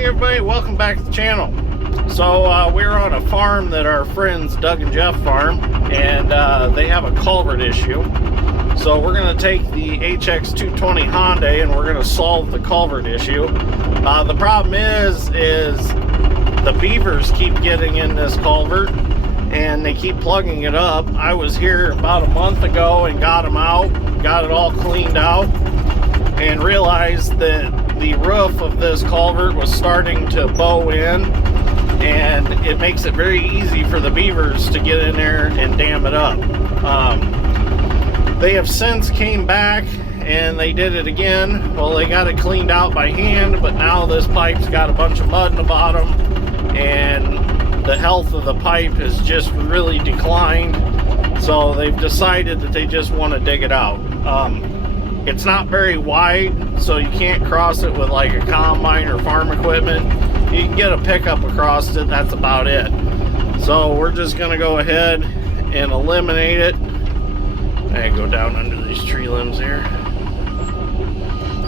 morning, everybody. Welcome back to the channel. So we're on a farm that our friends Doug and Jeff farm, and they have a culvert issue. So we're going to take the HX220 Hyundai and we're going to solve the culvert issue. The problem is the beavers keep getting in this culvert and they keep plugging it up. I was here about a month ago and got them out, got it all cleaned out, and realized that the roof of this culvert was starting to bow in, and it makes it very easy for the beavers to get in there and dam it up. They have since came back and they did it again. Well, they got it cleaned out by hand, but now this pipe's got a bunch of mud in the bottom and the health of the pipe has just really declined. So they've decided that they just want to dig it out. It's not very wide, so you can't cross it with like a combine or farm equipment. You can get a pickup across it, that's about it. So we're just gonna go ahead and eliminate it. I go down under these tree limbs here.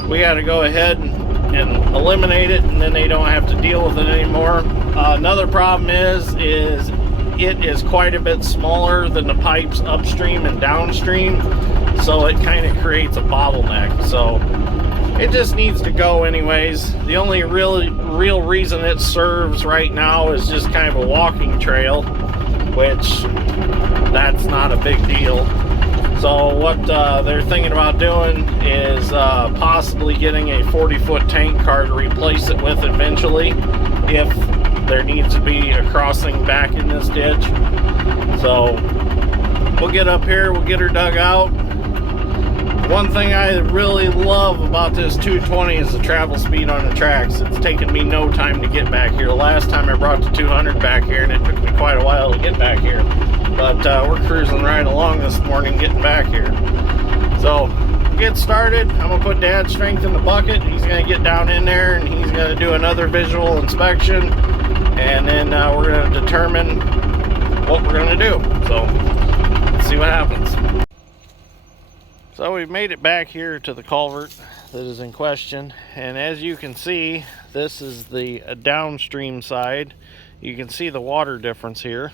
We gotta go ahead and eliminate it, and then they don't have to deal with it anymore. Another problem is it is quite a bit smaller than the pipes upstream and downstream, so it kind of creates a bottleneck. So it just needs to go anyways. The only real reason it serves right now is just kind of a walking trail, which that's not a big deal. So what they're thinking about doing is possibly getting a 40-foot tank car to replace it with eventually, if there needs to be a crossing back in this ditch. So we'll get up here, we'll get her dug out. One thing I really love about this 220 is the travel speed on the tracks. It's taken me no time to get back here. The last time I brought the 200 back here, and it took me quite a while to get back here. But we're cruising right along this morning getting back here. So get started. I'm gonna put Dad's strength in the bucket. He's gonna get down in there and he's gonna do another visual inspection, and then we're gonna determine what we're gonna do. So let's see what happens. So we've made it back here to the culvert that is in question, and as you can see, this is the downstream side. You can see the water difference here.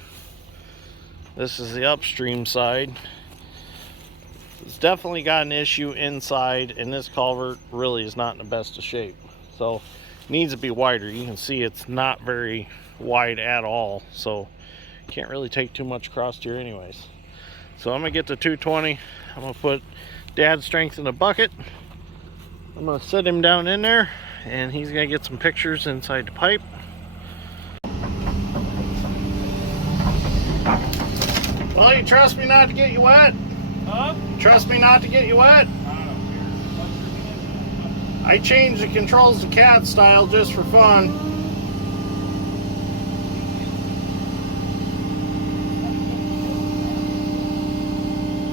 This is the upstream side. It's definitely got an issue inside, and this culvert really is not in the best of shape. So it needs to be wider. You can see it's not very wide at all, so can't really take too much across here anyways. So I'm gonna get the 220. I'm gonna put Dad's strength in a bucket. I'm gonna sit him down in there, and he's gonna get some pictures inside the pipe. Well, you trust me not to get you wet? Huh? Trust me not to get you wet? I changed the controls to cat style just for fun.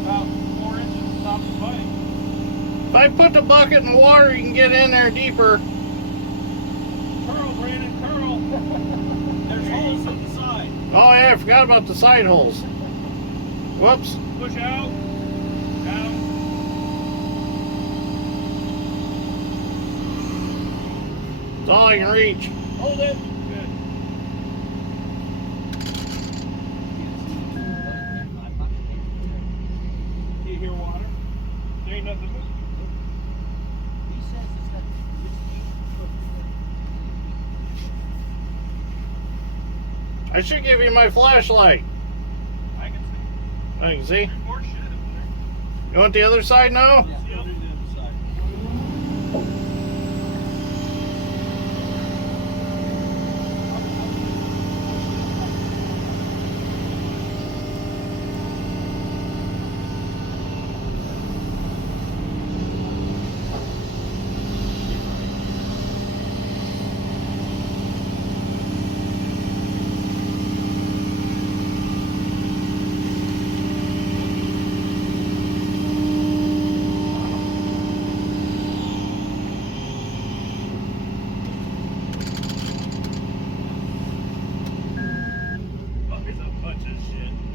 About 4 inches off the pipe. If I put the bucket in water, you can get in there deeper. Curl, Brandon, curl. There's holes in the side. Oh yeah, I forgot about the side holes. Whoops. Push out. Down. That's all I can reach. Hold it. Good. Do you hear water? There ain't nothing. He says it's got 16 foot. I should give you my flashlight. I can see. You want the other side now? Yeah.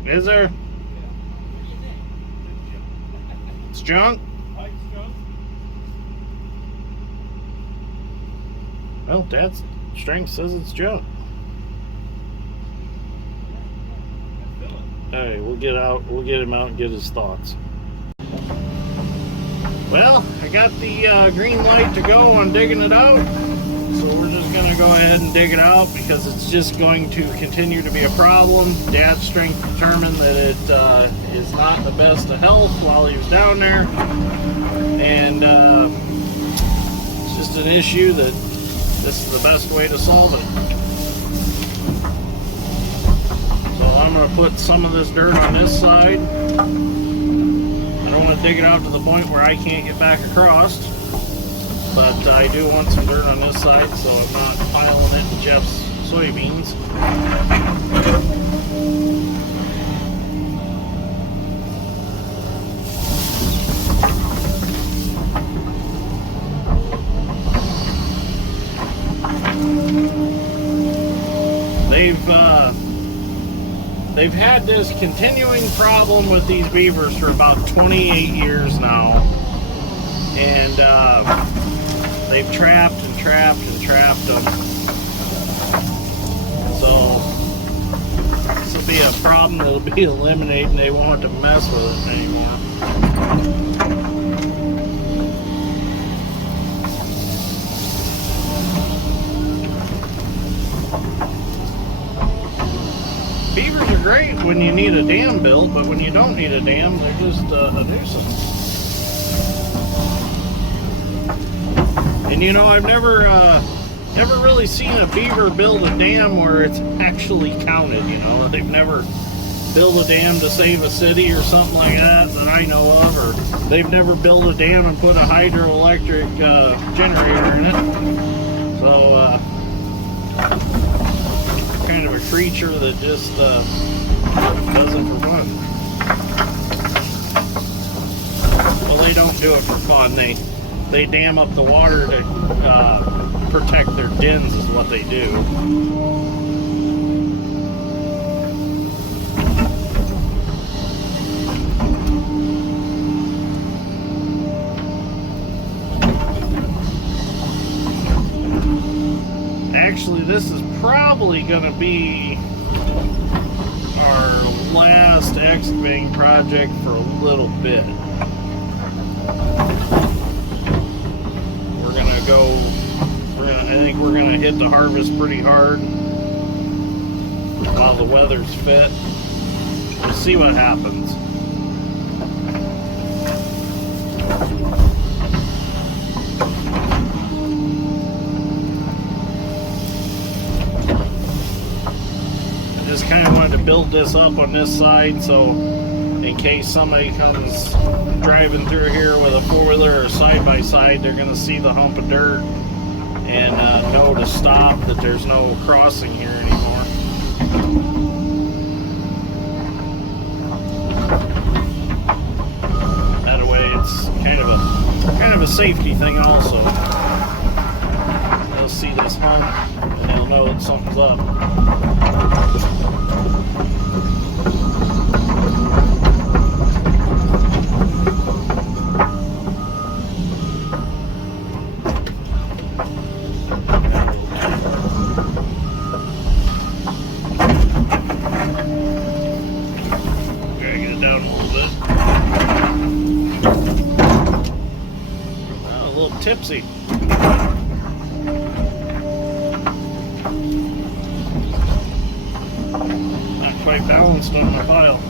Is there? It's junk? Well, Dad's Strength says it's junk. Alright, we'll get him out and get his thoughts. Well, I got the green light to go on digging it out. So we're just going to go ahead and dig it out because it's just going to continue to be a problem. Dad's strength determined that it is not the best of health while he was down there. And it's just an issue that this is the best way to solve it. So I'm going to put some of this dirt on this side. I don't want to dig it out to the point where I can't get back across. But I do want some dirt on this side so I'm not piling it in Jeff's soybeans. They've had this continuing problem with these beavers for about 28 years now. And they've trapped and trapped and trapped them. So this will be a problem that'll be eliminated and they won't have to mess with it anymore. Beavers are great when you need a dam built, but when you don't need a dam, they're just a nuisance. And you know, I've never really seen a beaver build a dam where it's actually counted, you know. They've never built a dam to save a city or something like that I know of, or they've never built a dam and put a hydroelectric generator in it. So, kind of a creature that just does it for fun. Well, they don't do it for fun. They dam up the water to protect their dens is what they do. Actually, this is probably going to be our last excavating project for a little bit. I think we're going to hit the harvest pretty hard while the weather's fit. We'll see what happens. I just kind of wanted to build this up on this side so in case somebody comes driving through here with a four-wheeler or side-by-side, they're going to see the hump of dirt and know to stop, that there's no crossing here anymore. That way it's kind of a safety thing also. They'll see this hump and they'll know that something's up. Tipsy. Not quite balanced on my pile.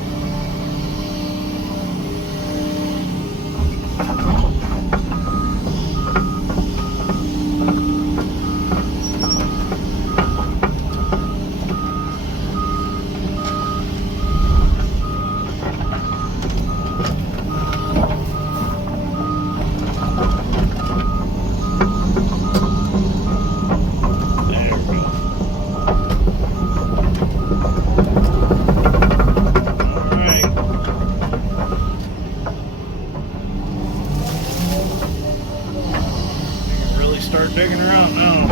Start digging her out now.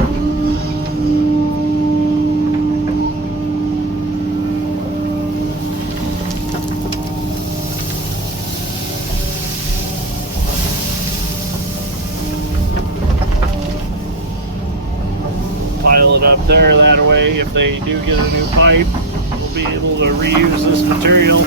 pile it up there. That way, if they do get a new pipe, we'll be able to reuse this material.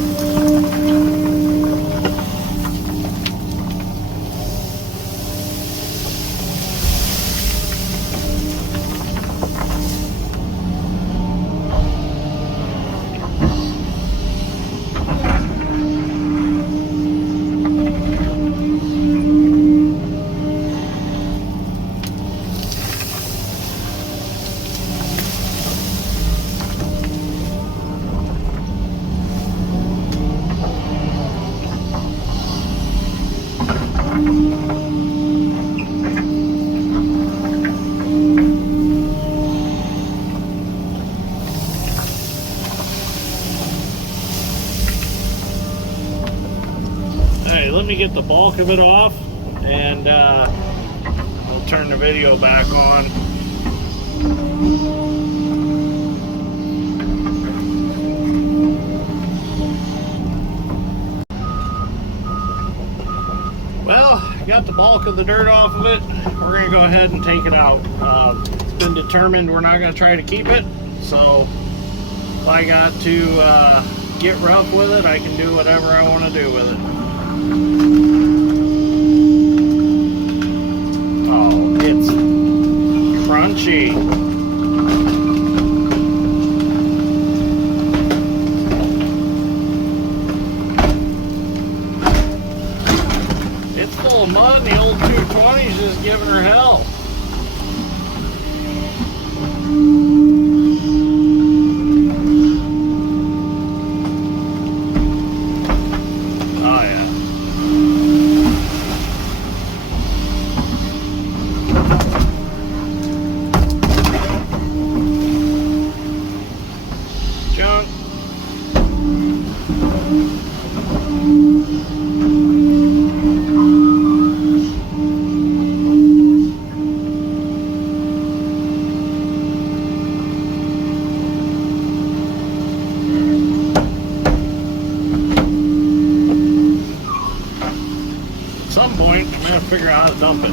Let me get the bulk of it off, and I'll turn the video back on. Well, got the bulk of the dirt off of it. We're going to go ahead and take it out. It's been determined we're not going to try to keep it, so if I got to get rough with it, I can do whatever I want to do with it. Oh, it's crunchy. It's full of mud, and the old 220 is just giving her hell. Figure out how to dump it.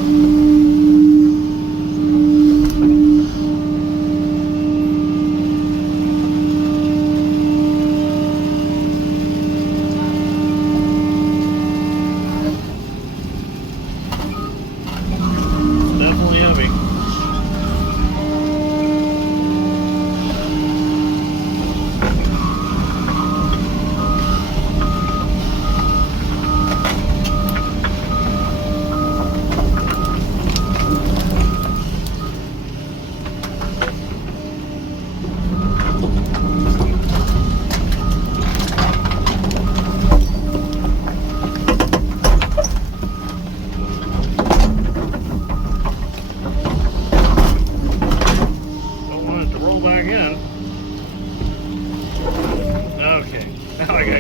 Definitely heavy.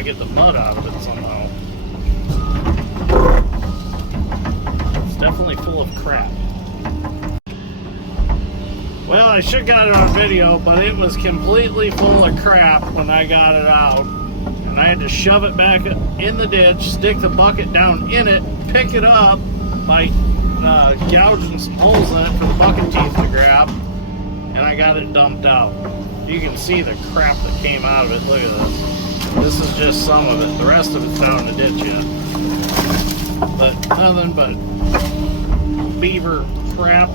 Get the mud out of it somehow. It's definitely full of crap. Well, I should have got it on video, but it was completely full of crap when I got it out. And I had to shove it back in the ditch, stick the bucket down in it, pick it up by gouging some holes in it for the bucket teeth to grab, and I got it dumped out. You can see the crap that came out of it. Look at this. This is just some of it. The rest of it's down in the ditch yet. But nothing but beaver crap,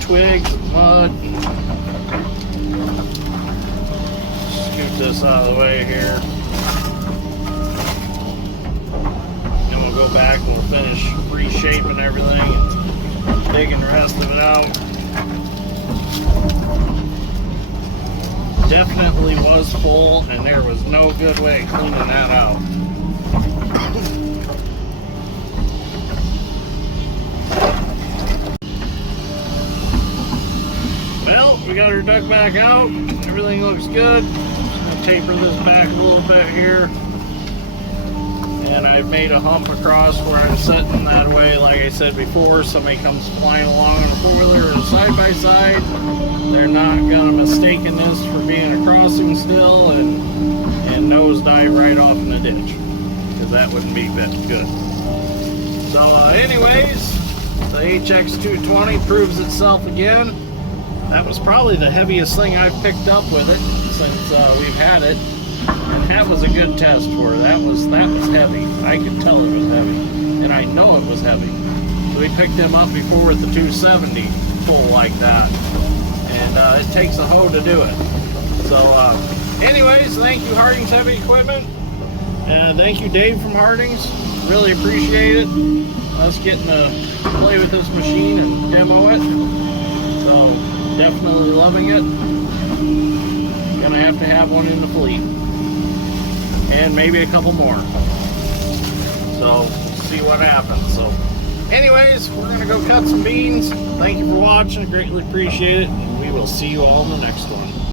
twigs, mud. Scoot this out of the way here. Then we'll go back and we'll finish reshaping everything and digging the rest of it out. Definitely was full, and there was no good way of cleaning that out. Well, we got her dug back out. Everything looks good. Just gonna taper this back a little bit here. And I've made a hump across where I'm sitting that way, like I said before, somebody comes flying along on a four-wheeler or side-by-side, they're not gonna mistake this for being a crossing still and nosedive right off in the ditch, because that wouldn't be good. So anyways, the HX220 proves itself again. That was probably the heaviest thing I've picked up with it since we've had it. And that was a good test for her. That was heavy. I could tell it was heavy. And I know it was heavy. So we picked them up before with the 270 full like that. And it takes a hoe to do it. So anyways, thank you Harding's Heavy Equipment. And thank you Dave from Harding's. Really appreciate it. Us getting to play with this machine and demo it. So definitely loving it. Gonna have to have one in the fleet. And maybe a couple more. So see what happens. So anyways, we're gonna go cut some beans. Thank you for watching. Greatly appreciate it. And we will see you all in the next one.